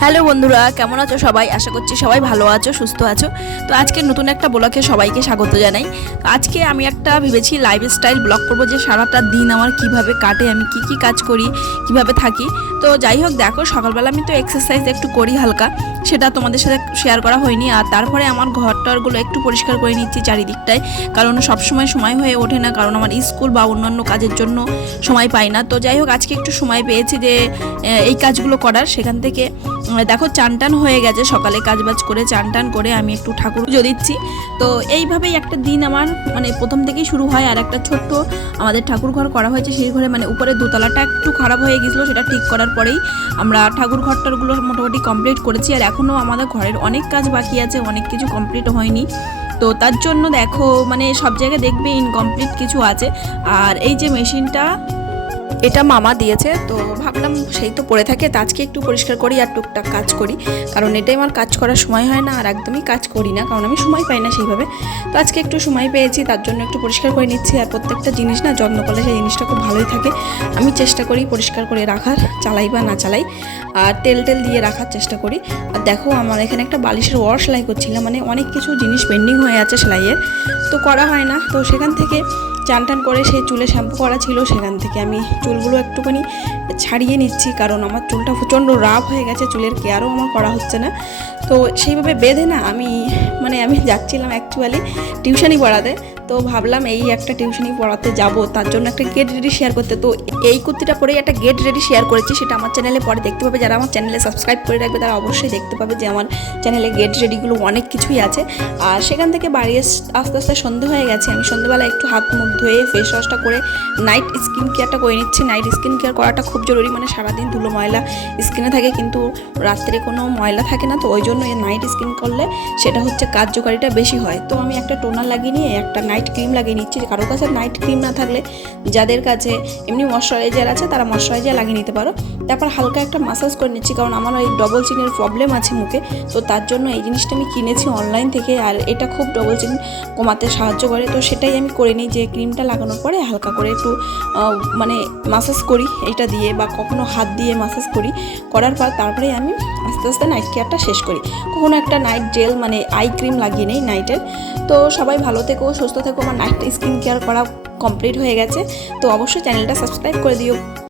Hello বন্ধুরা, কেমন আছো সবাই? আশা করছি সবাই ভালো আছো, সুস্থ আছো। তো আজকে নতুন একটা ব্লগে সবাইকে স্বাগত জানাই। আজকে আমি একটা ভেবেছি লাইফস্টাইল ব্লগ করব যে সারাটা দিন আমার কীভাবে কাটে, আমি কি কি কাজ করি, কীভাবে থাকি। তো যাই হোক, দেখো, সকালবেলা আমি তো এক্সারসাইজ একটু করি হালকা। সেটা তোমাদের সাথে শেয়ার করা হয়নি। আর তারপরে আমার ঘর টরগুলো একটু পরিষ্কার করে নিচ্ছি চারিদিকটায়, কারণ সবসময় সময় হয়ে ওঠে না, কারণ আমার স্কুল বা অন্যান্য কাজের জন্য সময় পাই না। তো যাই হোক, আজকে একটু সময় পেয়েছি যে এই কাজগুলো করার। সেখান থেকে দেখো চান টান হয়ে গেছে, সকালে কাজবাজ করে চান টান করে আমি একটু ঠাকুর পুজো দিচ্ছি। তো এইভাবেই একটা দিন আমার মানে প্রথম থেকেই শুরু হয়। আর একটা ছোট্ট আমাদের ঠাকুর ঘর করা হয়েছে, সেই ঘরে মানে উপরে দোতলাটা একটু খারাপ হয়ে গেছিল, সেটা ঠিক করার পরেই আমরা ঠাকুর ঘরটারগুলো মোটামুটি কমপ্লিট করেছি। আর এখনও আমাদের ঘরের অনেক কাজ বাকি আছে, অনেক কিছু কমপ্লিট হয়নি। তো তার জন্য দেখো মানে সব জায়গায় দেখবে ইনকমপ্লিট কিছু আছে। আর এই যে মেশিনটা এটা মামা দিয়েছে, তো ভাবলাম সেই তো পড়ে থাকে, তা আজকে একটু পরিষ্কার করি আর টুকটাক কাজ করি। কারণ এটাই আমার কাজ করার সময় হয় না, আর একদমই কাজ করি না, কারণ আমি সময় পাই না সেইভাবে। তো আজকে একটু সময় পেয়েছি, তার জন্য একটু পরিষ্কার করে নিচ্ছি, আর প্রত্যেকটা জিনিস না যত্ন করলে সেই জিনিসটা খুব ভালোই থাকে। আমি চেষ্টা করি পরিষ্কার করে রাখার, চালাই বা না চালাই, আর তেল টেল দিয়ে রাখার চেষ্টা করি। আর দেখো আমার এখানে একটা বালিশের ওয়ার সেলাই করছিলাম মানে অনেক কিছু জিনিস পেন্ডিং হয়ে আছে সেলাইয়ের, তো করা হয় না, তো সেখান থেকে চান টান করে সেই চুলে শ্যাম্পু করা ছিল, সেখান থেকে আমি চুলগুলো একটুখানি ছাড়িয়ে নিচ্ছি, কারণ আমার চুলটা প্রচণ্ড রাফ হয়ে গেছে, চুলের কেয়ারও আমার করা হচ্ছে না। তো সেইভাবে বেঁধে না আমি মানে আমি যাচ্ছিলাম অ্যাকচুয়ালি টিউশনি পড়াতে তো ভাবলাম এই একটা টিউশনি পড়াতে যাব, তার জন্য একটা গেট রেডি শেয়ার করতে। তো এই কুর্তিটা পরেই একটা গেট রেডি শেয়ার করেছি, সেটা আমার চ্যানেলে পরে দেখতে পাবে। যারা আমার চ্যানেলে সাবস্ক্রাইব করে রাখবে, তারা অবশ্যই দেখতে পাবে যে আমার চ্যানেলে গেট রেডিগুলো অনেক কিছুই আছে। আর সেখান থেকে বাড়ি আস্তে আস্তে সন্ধে হয়ে গেছে, আমি সন্ধ্যেবেলা একটু হাত মুখ ধুয়ে ফেস ওয়াশটা করে নাইট স্কিন কেয়ারটা করে নিচ্ছি। নাইট স্কিন কেয়ার করাটা খুব জরুরি মানে সারাদিন ধুলো ময়লা স্কিনে থাকে, কিন্তু রাত্রে কোনো ময়লা থাকে না, তো ওই জন্য নাইট স্কিন করলে সেটা হচ্ছে কার্যকারিতা বেশি হয়। তো আমি একটা টোনার লাগিয়ে নিয়ে, একটা নাইট ক্রিম লাগিয়ে নিচ্ছি। কারও কাছে নাইট ক্রিম না থাকলে যাদের কাছে এমনি ময়শ্চারাইজার আছে, তারা ময়শ্চারাইজার লাগিয়ে নিতে পারো। তারপর হালকা একটা মাসাজ করে নিচ্ছি, কারণ আমার ওই ডবল চিনের প্রবলেম আছে মুখে। তো তার জন্য এই জিনিসটা আমি কিনেছি অনলাইন থেকে, আর এটা খুব ডবল চিন কমাতে সাহায্য করে। তো সেটাই আমি করে নিই, যে ক্রিমটা লাগানোর পরে হালকা করে একটু মানে মাসাজ করি এটা দিয়ে, বা কখনো হাত দিয়ে মাসাজ করি। করার পর তারপরে আমি আস্তে আস্তে নাইট কেয়ারটা শেষ করি। কখনো একটা নাইট জেল মানে আই ক্রিম লাগিয়ে নেই নাইটের তো সবাই ভালো থেকো, সুস্থ থেকো, আমার নাইট স্কিন কেয়ার করা কমপ্লিট হয়ে গেছে। তো অবশ্যই চ্যানেলটা সাবস্ক্রাইব করে দিও।